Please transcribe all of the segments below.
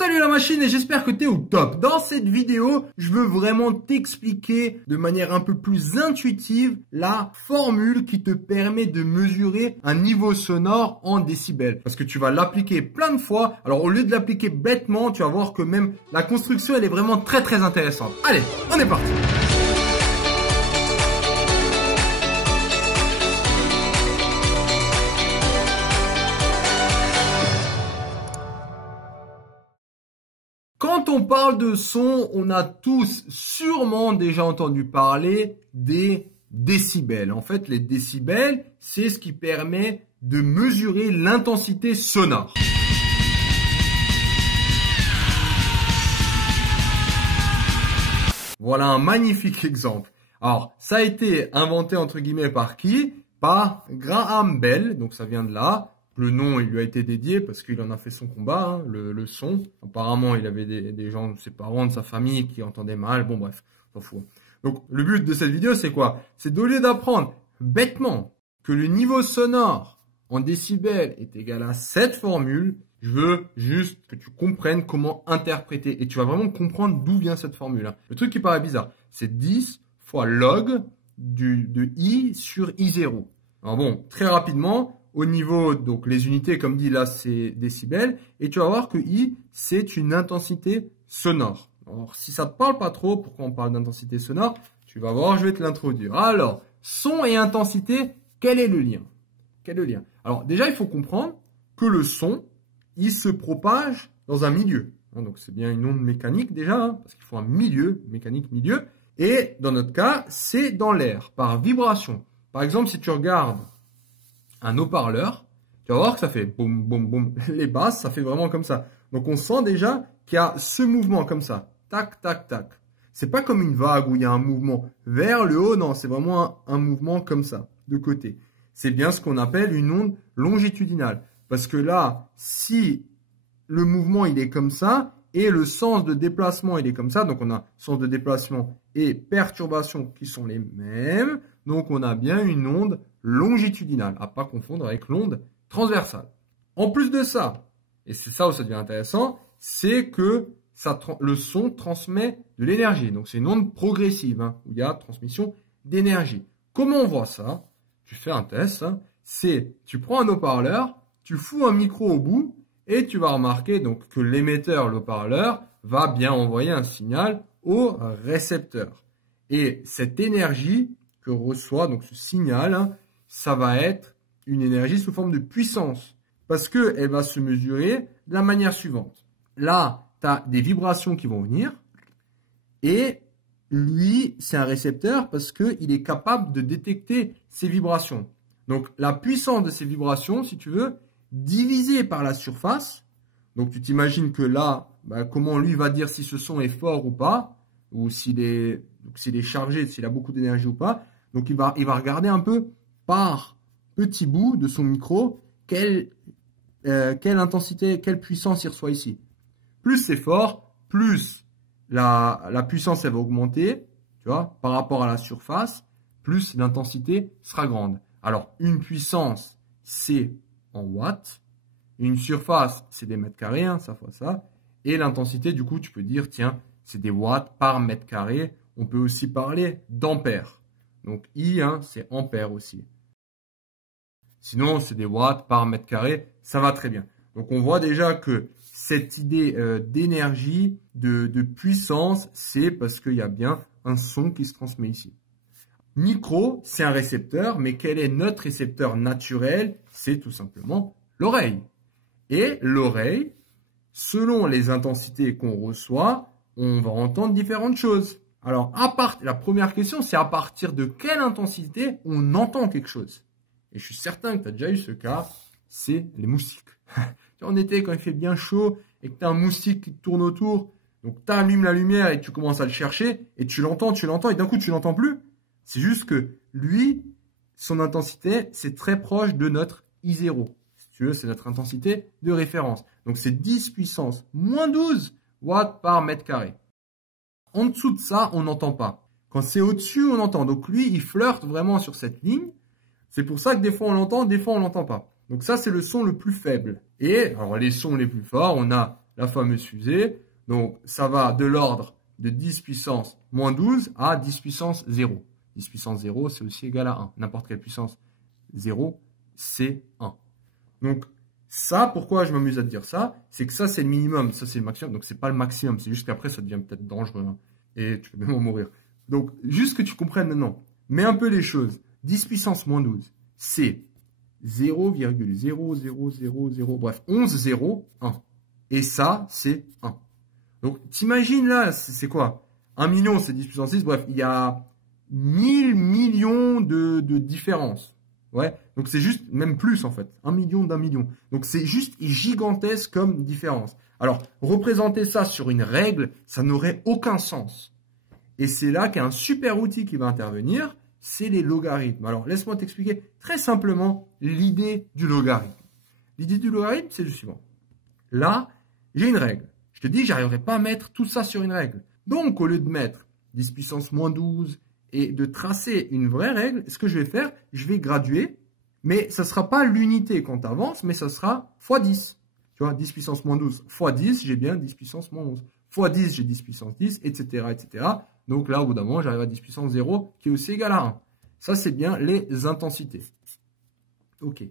Salut la machine et j'espère que tu es au top. Dans cette vidéo, je veux vraiment t'expliquer de manière un peu plus intuitive la formule qui te permet de mesurer un niveau sonore en décibels. Parce que tu vas l'appliquer plein de fois. Alors au lieu de l'appliquer bêtement, tu vas voir que même la construction elle est vraiment très intéressante. Allez, on est parti. Quand on parle de son, on a tous sûrement déjà entendu parler des décibels. En fait, les décibels, c'est ce qui permet de mesurer l'intensité sonore. Voilà un magnifique exemple. Alors, ça a été inventé entre guillemets par qui? Par Graham Bell, donc ça vient de là. Le nom, il lui a été dédié parce qu'il en a fait son combat, hein, le son. Apparemment, il avait des gens, ses parents, de sa famille qui entendaient mal. Bon, bref, s'en fout. Donc, le but de cette vidéo, c'est quoi? C'est d'au lieu d'apprendre bêtement que le niveau sonore en décibels est égal à cette formule, je veux juste que tu comprennes comment interpréter. Et tu vas vraiment comprendre d'où vient cette formule. Hein. Le truc qui paraît bizarre, c'est 10 fois log de I sur I0. Alors bon, très rapidement... Au niveau, donc les unités, comme dit là, c'est décibels. Et tu vas voir que I, c'est une intensité sonore. Alors, si ça ne te parle pas trop, pourquoi on parle d'intensité sonore, tu vas voir, je vais te l'introduire. Alors, son et intensité, quel est le lien? Quel est le lien? Alors, déjà, il faut comprendre que le son, il se propage dans un milieu. Donc, c'est bien une onde mécanique déjà, hein, parce qu'il faut un milieu, mécanique milieu. Et dans notre cas, c'est dans l'air, par vibration. Par exemple, si tu regardes un haut-parleur, tu vas voir que ça fait boum, boum, boum. Les basses, ça fait vraiment comme ça. Donc, on sent déjà qu'il y a ce mouvement comme ça. Tac, tac, tac. C'est pas comme une vague où il y a un mouvement vers le haut. Non, c'est vraiment un mouvement comme ça, de côté. C'est bien ce qu'on appelle une onde longitudinale. Parce que là, si le mouvement, il est comme ça, et le sens de déplacement, il est comme ça. Donc, on a sens de déplacement et perturbation qui sont les mêmes. Donc, on a bien une onde longitudinale, à pas confondre avec l'onde transversale. En plus de ça, et c'est ça où ça devient intéressant, c'est que le son transmet de l'énergie. Donc, c'est une onde progressive, hein, où il y a transmission d'énergie. Comment on voit ça? Tu fais un test, hein, c'est tu prends un haut-parleur, tu fous un micro au bout, et tu vas remarquer donc que l'émetteur, le haut-parleur, va bien envoyer un signal au récepteur. Et cette énergie que reçoit donc ce signal, hein, ça va être une énergie sous forme de puissance. Parce qu'elle va se mesurer de la manière suivante. Là, tu as des vibrations qui vont venir. Et lui, c'est un récepteur parce qu'il est capable de détecter ces vibrations. Donc, la puissance de ces vibrations, si tu veux, divisée par la surface. Donc, tu t'imagines que là, comment lui va dire si ce son est fort ou pas, ou s'il est chargé, s'il a beaucoup d'énergie ou pas. Donc, il va regarder un peu par petit bout de son micro quelle intensité, quelle puissance il reçoit ici. Plus c'est fort, plus la puissance elle va augmenter, tu vois, par rapport à la surface, plus l'intensité sera grande. Alors, une puissance, c'est en watts. Une surface, c'est des mètres carrés, hein, ça fois ça. Et l'intensité, du coup, tu peux dire, tiens, c'est des watts par mètre carré. On peut aussi parler d'ampères. Donc, I, hein, c'est ampères aussi. Sinon, c'est des watts par mètre carré. Ça va très bien. Donc, on voit déjà que cette idée d'énergie, de puissance, c'est parce qu'il y a bien un son qui se transmet ici. Micro, c'est un récepteur, mais quel est notre récepteur naturel? C'est tout simplement l'oreille. Et l'oreille, selon les intensités qu'on reçoit, on va entendre différentes choses. Alors, la première question, c'est à partir de quelle intensité on entend quelque chose. Et je suis certain que tu as déjà eu ce cas, c'est les moustiques. En été, quand il fait bien chaud et que tu as un moustique qui te tourne autour, donc tu allumes la lumière et tu commences à le chercher et tu l'entends, et d'un coup tu l'entends plus. C'est juste que lui, son intensité, c'est très proche de notre I0. Si tu veux, c'est notre intensité de référence. Donc c'est 10 puissance moins 12 watts par mètre carré. En dessous de ça, on n'entend pas. Quand c'est au-dessus, on entend. Donc lui, il flirte vraiment sur cette ligne. C'est pour ça que des fois on l'entend, des fois on l'entend pas. Donc ça, c'est le son le plus faible. Et alors les sons les plus forts, on a la fameuse fusée. Donc, ça va de l'ordre de 10 puissance moins 12 à 10 puissance 0. 10 puissance 0, c'est aussi égal à 1. N'importe quelle puissance 0, c'est 1. Donc, ça, pourquoi je m'amuse à te dire ça? C'est que ça, c'est le minimum, ça, c'est le maximum. Donc, c'est pas le maximum, c'est juste qu'après, ça devient peut-être dangereux. Hein, et tu peux même en mourir. Donc, juste que tu comprennes maintenant. Mets un peu les choses. 10 puissance moins 12, c'est 0,0000, bref, 11 0, 1. Et ça, c'est 1. Donc, t'imagines là, c'est quoi? 1 million, c'est 10 puissance 6. Bref, il y a 1000 millions de différences. Ouais. Donc, c'est juste, même plus en fait. 1 million d'un million. Donc, c'est juste gigantesque comme différence. Alors, représenter ça sur une règle, ça n'aurait aucun sens. Et c'est là qu'un super outil qui va intervenir, c'est les logarithmes. Alors, laisse-moi t'expliquer très simplement l'idée du logarithme. L'idée du logarithme, c'est le suivant. Là, j'ai une règle. Je te dis, j'arriverai pas à mettre tout ça sur une règle. Donc, au lieu de mettre 10 puissance moins 12 et de tracer une vraie règle, ce que je vais faire, je vais graduer, mais ça ne sera pas l'unité quand tu avances, mais ça sera x 10. Tu vois, 10 puissance moins 12 x 10, j'ai bien 10 puissance moins 11. X 10, j'ai 10 puissance 10, etc., etc. Donc là, au bout d'un moment, j'arrive à 10 puissance 0, qui est aussi égal à 1. Ça, c'est bien les intensités. OK.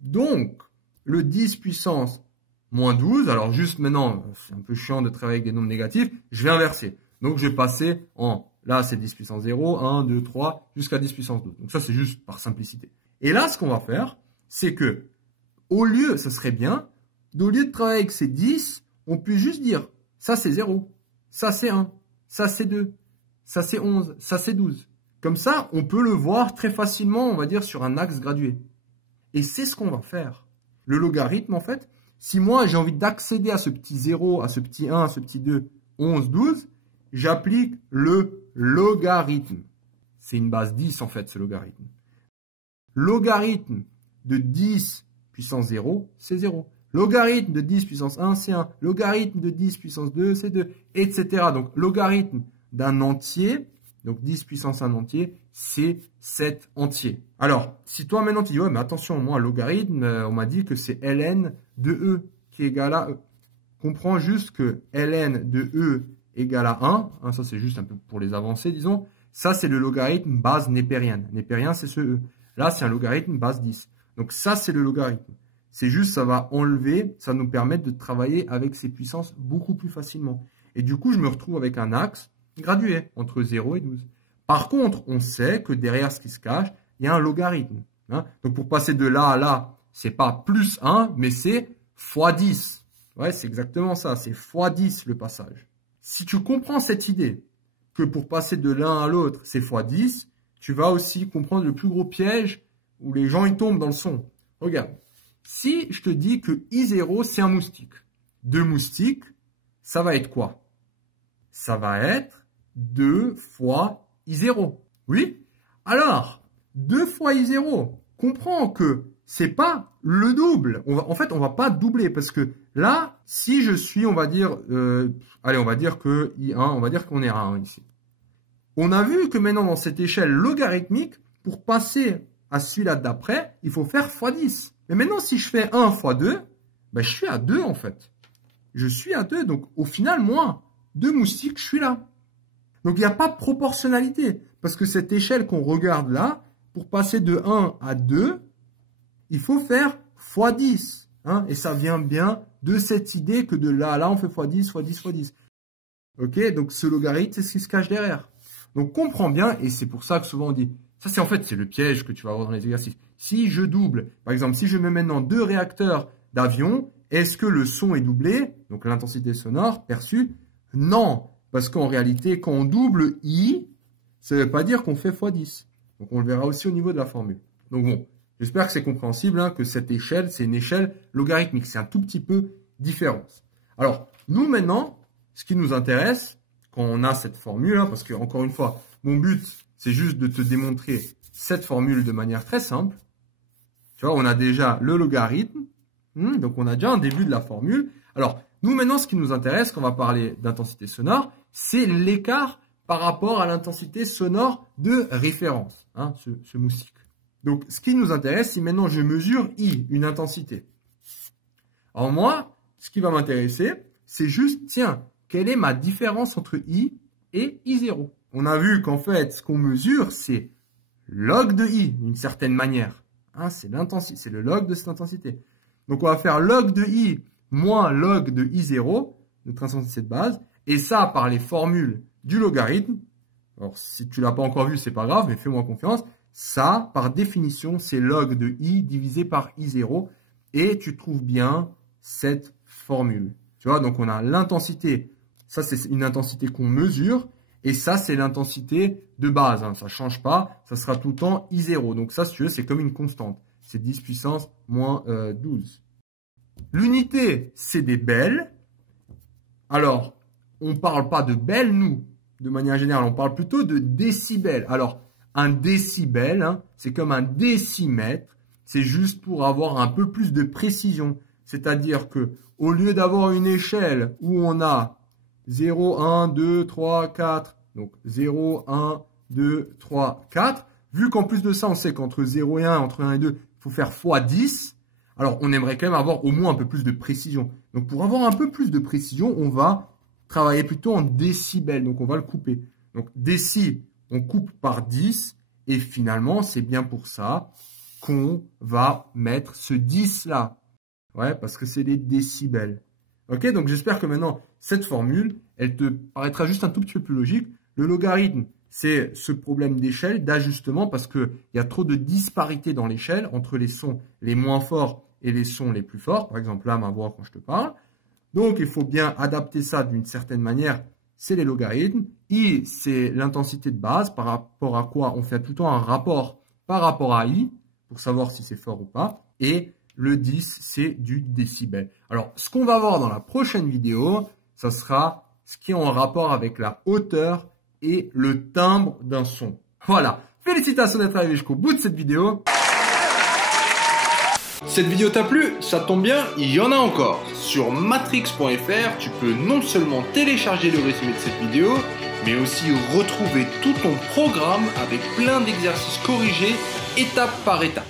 Donc, le 10 puissance moins 12, alors juste maintenant, c'est un peu chiant de travailler avec des nombres négatifs, je vais inverser. Donc, je vais passer en, là, c'est 10 puissance 0, 1, 2, 3, jusqu'à 10 puissance 12. Donc, ça, c'est juste par simplicité. Et là, ce qu'on va faire, c'est que, au lieu, ça serait bien, au lieu de travailler avec ces 10, on peut juste dire, ça, c'est 0, ça, c'est 1, ça, c'est 2, ça, c'est 11, ça, c'est 12. Comme ça, on peut le voir très facilement, on va dire, sur un axe gradué. Et c'est ce qu'on va faire. Le logarithme, en fait, si moi, j'ai envie d'accéder à ce petit 0, à ce petit 1, à ce petit 2, 11, 12, j'applique le logarithme. C'est une base 10, en fait, ce logarithme. Logarithme de 10 puissance 0, c'est 0. Logarithme de 10 puissance 1, c'est 1. Logarithme de 10 puissance 2, c'est 2, etc. Donc, logarithme d'un entier, donc 10 puissance 1 entier, c'est 7 entiers. Alors, si toi maintenant tu dis, ouais, mais attention, moi, logarithme, on m'a dit que c'est ln de e qui est égal à e. Comprends juste que ln de e égale à 1, hein, ça c'est juste un peu pour les avancées, disons. Ça, c'est le logarithme base népérienne. Népérien, c'est ce e. Là, c'est un logarithme base 10. Donc ça, c'est le logarithme. C'est juste, ça va enlever, ça nous permet de travailler avec ces puissances beaucoup plus facilement. Et du coup, je me retrouve avec un axe gradué entre 0 et 12. Par contre, on sait que derrière ce qui se cache, il y a un logarithme. Hein. Donc, pour passer de là à là, c'est pas plus 1, mais c'est x 10. Ouais, c'est exactement ça. C'est x 10 le passage. Si tu comprends cette idée que pour passer de l'un à l'autre, c'est x 10, tu vas aussi comprendre le plus gros piège où les gens ils tombent dans le son. Regarde. Si je te dis que I0, c'est un moustique. 2 moustiques, ça va être quoi? Ça va être 2 fois I0. Oui? Alors, 2 fois I0, comprends que c'est pas le double. En fait, on va pas doubler parce que là, si je suis, on va dire, allez, on va dire que I1, on va dire qu'on est à 1 ici. On a vu que maintenant, dans cette échelle logarithmique, pour passer à celui-là d'après, il faut faire x 10. Mais maintenant, si je fais 1 fois 2, ben, je suis à 2 en fait. Je suis à 2, donc au final, moi, 2 moustiques, je suis là. Donc, il n'y a pas de proportionnalité. Parce que cette échelle qu'on regarde là, pour passer de 1 à 2, il faut faire x 10. Hein, et ça vient bien de cette idée que de là à là, on fait x 10, x 10, x 10. Ok, donc ce logarithme, c'est ce qui se cache derrière. Donc, comprends bien, et c'est pour ça que souvent on dit, ça c'est en fait, c'est le piège que tu vas avoir dans les exercices. Si je double, par exemple, si je mets maintenant 2 réacteurs d'avion, est-ce que le son est doublé? Donc, l'intensité sonore perçue? Non, parce qu'en réalité, quand on double I, ça ne veut pas dire qu'on fait x 10. Donc, on le verra aussi au niveau de la formule. Donc, bon, j'espère que c'est compréhensible, hein, que cette échelle, c'est une échelle logarithmique. C'est un tout petit peu différence. Alors, nous, maintenant, ce qui nous intéresse, quand on a cette formule, hein, parce que, encore une fois, mon but, c'est juste de te démontrer cette formule de manière très simple. Tu vois, on a déjà le logarithme. Donc, on a déjà un début de la formule. Alors, nous, maintenant, ce qui nous intéresse, quand on va parler d'intensité sonore, c'est l'écart par rapport à l'intensité sonore de référence, hein, ce moustique. Donc, ce qui nous intéresse, si maintenant je mesure I, une intensité. Alors, moi, ce qui va m'intéresser, c'est juste, tiens, quelle est ma différence entre I et I0? On a vu qu'en fait, ce qu'on mesure, c'est log de I, d'une certaine manière. Hein, c'est l'intensité, c'est le log de cette intensité. Donc, on va faire log de I moins log de I0, notre intensité de base, et ça par les formules du logarithme. Alors, si tu l'as pas encore vu, c'est pas grave, mais fais-moi confiance. Ça, par définition, c'est log de I divisé par I0, et tu trouves bien cette formule. Tu vois, donc on a l'intensité, ça c'est une intensité qu'on mesure, et ça c'est l'intensité de base, hein, ça ne change pas, ça sera tout le temps I0. Donc ça, si tu veux, c'est comme une constante, c'est 10 puissance moins 12. L'unité, c'est des bels. Alors, on ne parle pas de bels, nous, de manière générale, on parle plutôt de décibels. Alors, un décibel, hein, c'est comme un décimètre, c'est juste pour avoir un peu plus de précision. C'est-à-dire que au lieu d'avoir une échelle où on a 0, 1, 2, 3, 4, donc 0, 1, 2, 3, 4, vu qu'en plus de ça, on sait qu'entre 0 et 1, entre 1 et 2, il faut faire x10, alors on aimerait quand même avoir au moins un peu plus de précision. Donc pour avoir un peu plus de précision, on va travailler plutôt en décibels, donc on va le couper. Donc déci, on coupe par 10, et finalement, c'est bien pour ça qu'on va mettre ce 10 là. Ouais, parce que c'est des décibels. Ok, donc j'espère que maintenant, cette formule, elle te paraîtra juste un tout petit peu plus logique. Le logarithme, c'est ce problème d'échelle, d'ajustement, parce qu'il y a trop de disparité dans l'échelle entre les sons les moins forts et les sons les plus forts. Par exemple, là, ma voix quand je te parle. Donc, il faut bien adapter ça d'une certaine manière. C'est les logarithmes. I, c'est l'intensité de base, par rapport à quoi on fait tout le temps un rapport par rapport à I, pour savoir si c'est fort ou pas. Et le 10, c'est du décibel. Alors, ce qu'on va voir dans la prochaine vidéo, ça sera ce qui est en rapport avec la hauteur et le timbre d'un son. Voilà. Félicitations d'être arrivé jusqu'au bout de cette vidéo. Cette vidéo t'a plu? Ça tombe bien, il y en a encore. Sur matrix.fr, tu peux non seulement télécharger le résumé de cette vidéo, mais aussi retrouver tout ton programme avec plein d'exercices corrigés étape par étape.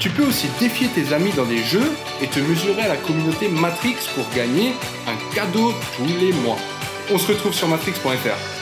Tu peux aussi défier tes amis dans des jeux et te mesurer à la communauté Matrix pour gagner un cadeau tous les mois. On se retrouve sur matrix.fr.